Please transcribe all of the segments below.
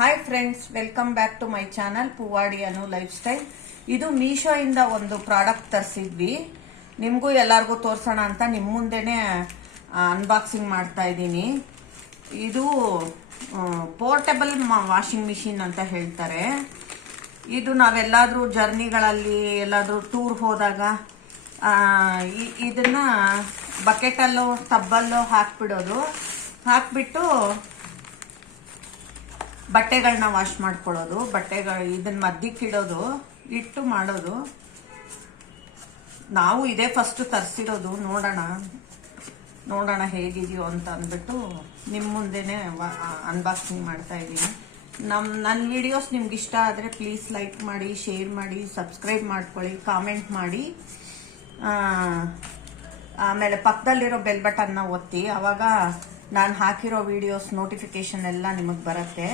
Hi friends, welcome back to my channel Poovadi Anu lifestyle. ಇದು ಮೀಶೋ ಇಂದ ಒಂದು ಪ್ರಾಡಕ್ಟ್ ತರಿಸಿದ್ವಿ. ನಿಮಗೂ ಎಲ್ಲರಿಗೂ ತೋರಿಸೋಣ ಅಂತ ನಿಮ್ಮ ಮುಂದೆನೇ ಅನ್ಬಾಕ್ಸಿಂಗ್ ಮಾಡ್ತಾ ಇದ್ದೀನಿ. ಇದು ಪೋರ್ಟೇಬಲ್ ವಾಷಿಂಗ್ ಮಿಷಿನ್ ಅಂತ ಹೇಳ್ತಾರೆ. ಇದು ನಾವೆಲ್ಲಾದರೂ ಜರ್ನಿಗಳಲ್ಲಿ ಎಲ್ಲಾದರೂ ಟೂರ್ ಹೋದಾಗ ಇದನ್ನ ಬಕೆಟಲ್ಲೋ ಟಬ್ಬಲ್ಲೋ ಹಾಕ್ಬಿಟ್ಟು ಬಟ್ಟೆಗಳನ್ನ ವಾಶ್ ಮಾಡ್ಕೊಳ್ಳೋದು. ಇದನ್ನ ಮಧ್ಯಕ್ಕಿಡೋದು, ಇಟ್ಟು ಮಾಡೋದು. ನಾವು ಇದೇ ಫಸ್ಟ್ ತರಿಸಿರೋದು. ನೋಡೋಣ ಹೇಗಿದೆಯೋ ಅಂತ ಅಂದ್ಬಿಟ್ಟು ನಿಮ್ಮ ಮುಂದೆನೆ ಅನ್ಬಾಕ್ಸಿಂಗ್ ಮಾಡ್ತಾ ಇದ್ದೀನಿ. ನನ್ನ ವಿಡಿಯೋಸ್ ನಿಮ್ಗೆ ಇಷ್ಟ ಆದರೆ ಪ್ಲೀಸ್ ಲೈಕ್ ಮಾಡಿ, ಶೇರ್ ಮಾಡಿ, ಸಬ್ಸ್ಕ್ರೈಬ್ ಮಾಡ್ಕೊಳ್ಳಿ, ಕಾಮೆಂಟ್ ಮಾಡಿ. ಆಮೇಲೆ ಪಕ್ಕದಲ್ಲಿರೋ ಬೆಲ್ ಬಟನ್ನ ಒತ್ತಿ. ಆವಾಗ ನಾನು ಹಾಕಿರೋ ವಿಡಿಯೋಸ್ ನೋಟಿಫಿಕೇಶನ್ ಎಲ್ಲ ನಿಮಗೆ ಬರುತ್ತೆ.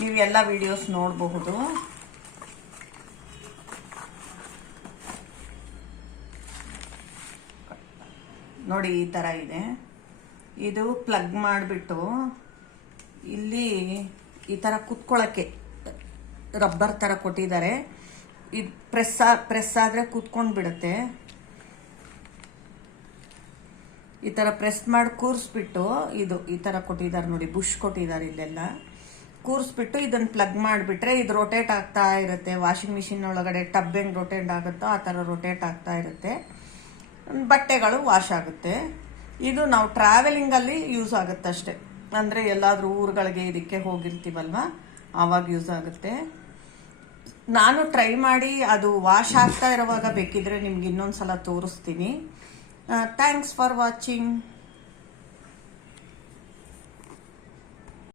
ನೀವು ಎಲ್ಲ ವಿಡಿಯೋಸ್ ನೋಡಬಹುದು. ನೋಡಿ, ಈ ಥರ ಇದೆ. ಇದು ಪ್ಲಗ್ ಮಾಡಿಬಿಟ್ಟು ಇಲ್ಲಿ ಈ ಥರ ಕುತ್ಕೊಳ್ಳೋಕ್ಕೆ ರಬ್ಬರ್ ಥರ ಕೊಟ್ಟಿದ್ದಾರೆ. ಇದು ಪ್ರೆಸ್ ಆದರೆ ಕುತ್ಕೊಂಡು ಬಿಡುತ್ತೆ. ಈ ಥರ ಪ್ರೆಸ್ ಮಾಡಿ ಕೂರಿಸ್ಬಿಟ್ಟು ಇದು ಈ ಥರ ಕೊಟ್ಟಿದ್ದಾರೆ ನೋಡಿ, ಬುಷ್ ಕೊಟ್ಟಿದ್ದಾರೆ. ಇಲ್ಲೆಲ್ಲ ಕೂರಿಸ್ಬಿಟ್ಟು ಇದನ್ನು ಪ್ಲಗ್ ಮಾಡಿಬಿಟ್ರೆ ಇದು ರೊಟೇಟ್ ಆಗ್ತಾ ಇರುತ್ತೆ. ವಾಷಿಂಗ್ ಮಿಷಿನ್ ಒಳಗಡೆ ಟಬ್ ಹೆಂಗೆ ರೊಟೇಟ್ ಆಗುತ್ತೋ ಆ ಥರ ರೊಟೇಟ್ ಆಗ್ತಾ ಇರುತ್ತೆ. ಬಟ್ಟೆಗಳು ವಾಶ್ ಆಗುತ್ತೆ. ಇದು ನಾವು ಟ್ರಾವೆಲಿಂಗಲ್ಲಿ ಯೂಸ್ ಆಗುತ್ತೆ ಅಷ್ಟೆ. ಅಂದರೆ ಎಲ್ಲಾದರೂ ಊರುಗಳಿಗೆ ಇದಕ್ಕೆ ಹೋಗಿರ್ತೀವಲ್ವ, ಆವಾಗ ಯೂಸ್ ಆಗುತ್ತೆ. ನಾನು ಟ್ರೈ ಮಾಡಿ ಅದು ವಾಶ್ ಆಗ್ತಾ ಇರೋವಾಗ ಬೇಕಿದ್ರೆ ನಿಮ್ಗೆ ಇನ್ನೊಂದು ಸಲ ತೋರಿಸ್ತೀನಿ. Thanks for watching.